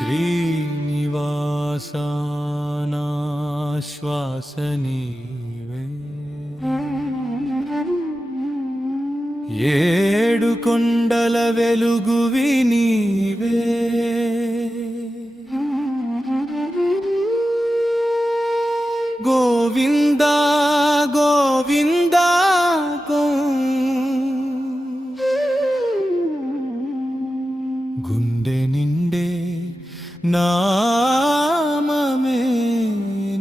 శ్రీనివాసనా శ్వాస నీవే ఏడు కొండల వెలుగువి నీవే గోవిందా గోవిందా గుండె నిండే నామమే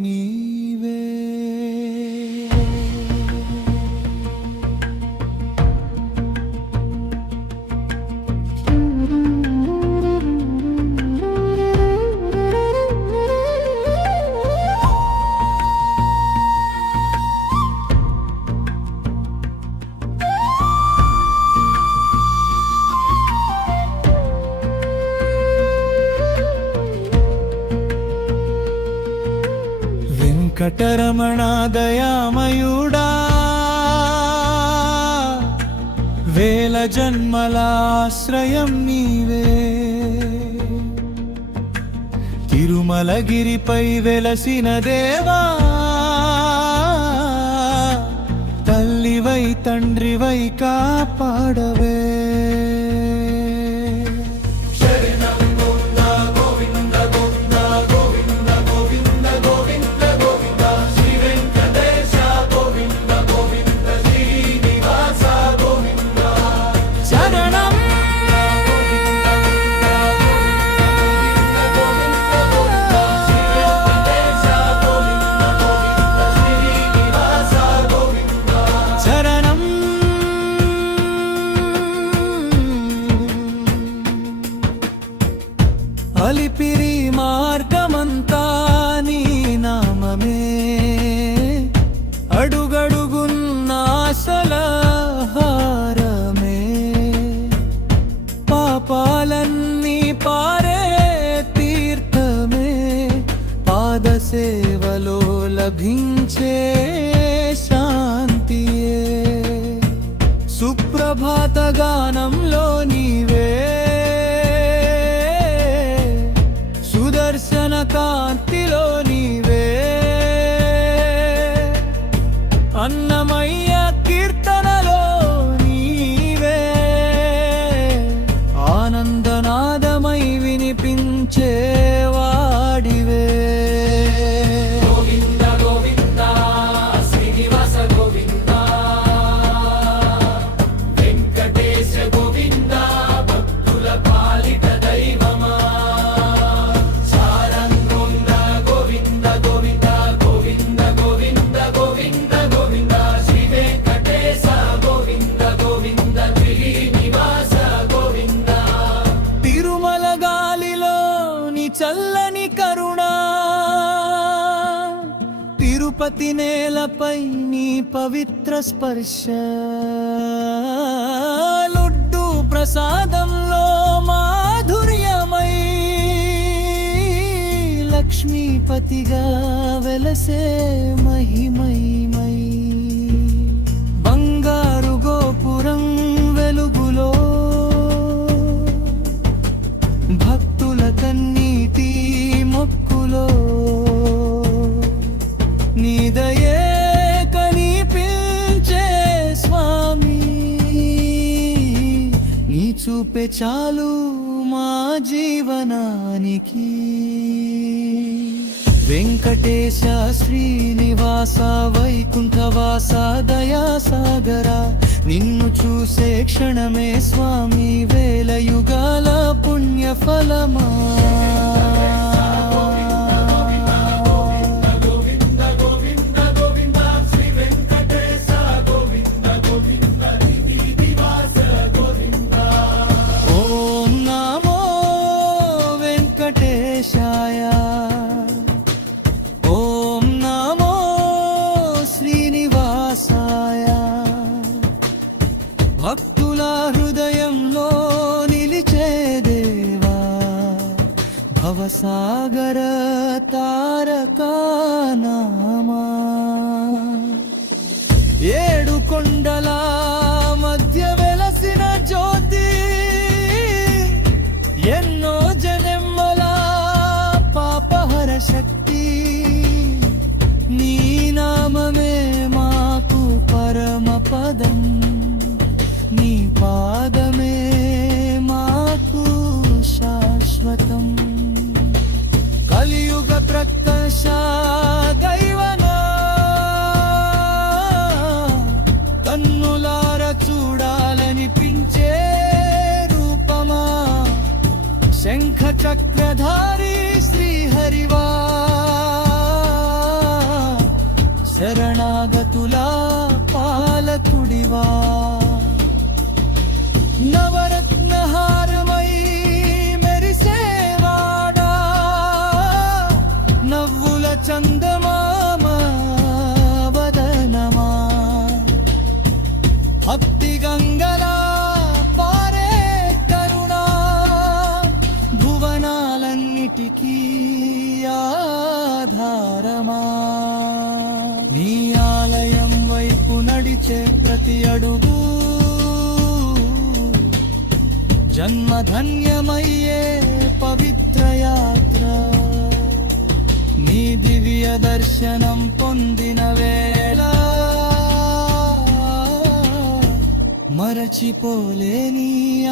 నీవే వెంకటరమణ దయామయుడా వేల జన్మల ఆశ్రయం నీవే తిరుమలగిరిపై వెలసిన దేవా తల్లివై తండ్రివై కాపాడవే అలిపిరి మార్గమంతా నీ నామమే అడుగడుగున్నాశల హారమే పాపాలన్నీ పారే తీర్థమే పాదసేవలో లభించే శాంతియే సుప్రభాత గానంలో నీవే దర్శన కాంతిలో నీవే అన్నమయ్య కీర్తనలో నీవే ఆనందనాదమై వినిపించే వాడివే గోవింద గోవింద శ్రీనివాస గోవింద వెంకటేశ గోవింద భక్తుల పాలిట దైవమా చల్లని కరుణా తిరుపతి నేలపై నీ పవిత్ర స్పర్శ లడ్డు ప్రసాదంలో మాధుర్యమై లక్ష్మీపతిగా వెలసే మహిమై బంగారు గోపురం వెలుగులో భక్తుల కన్నీటి మొక్కులో నీదయే కనిపించే స్వామి నీ చూపే చాలు మా జీవనానికి వెంకటేశ శ్రీనివాస వైకుంఠవాస దయాసాగర నిన్ను చూసే క్షణమే స్వామి వేల యుగాల పుణ్య ఫలమా ఓం నమో వెంకటేశాయ ఓం నమో శ్రీనివాసాయ భక్తుల హృదయంలో నిలిచే దేవా భవసాగర తారక నామా ఏడు కొండల మధ్య వెలసిన జ్యోతి ఎన్నో జన్మల శంఖ చక్రధారి శ్రీహరివా శరణాగతుల పాలకుడివా నవరత్నహారమై మెరిసేవాడా నవ్వుల చందమామ వదనమా భక్తి గంగలా పారే కరుణా భువనాలన్నిటికీ ఆధారమా నీ ఆలయం వైపు నడిచే ప్రతి అడుగు జన్మధన్యమయ్యే పవిత్ర యాత్ర నీ దివ్య దర్శనం పొందిన వేళ మరచిపోలేని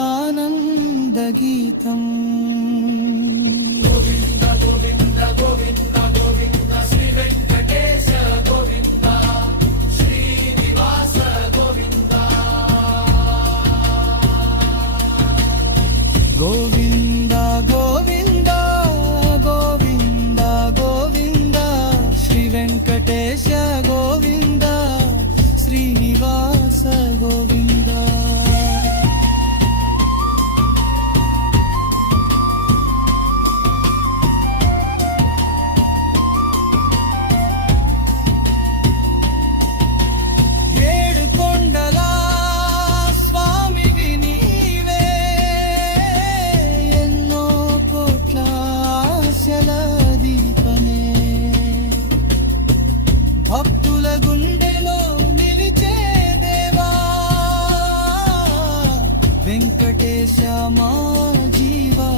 ఆనంద గీతం గోవింద గోవింద గోవింద గోవింద శ్రీ వెంకటేశ గోవింద శ్రీనివాస గోవింద ఏడు కొండల స్వామివి నీవే ఎన్నో కోట్ల ఆశల దీపమే భక్తుల గుండెలో నిలిచే దేవా వెంకటేశ మా జీవా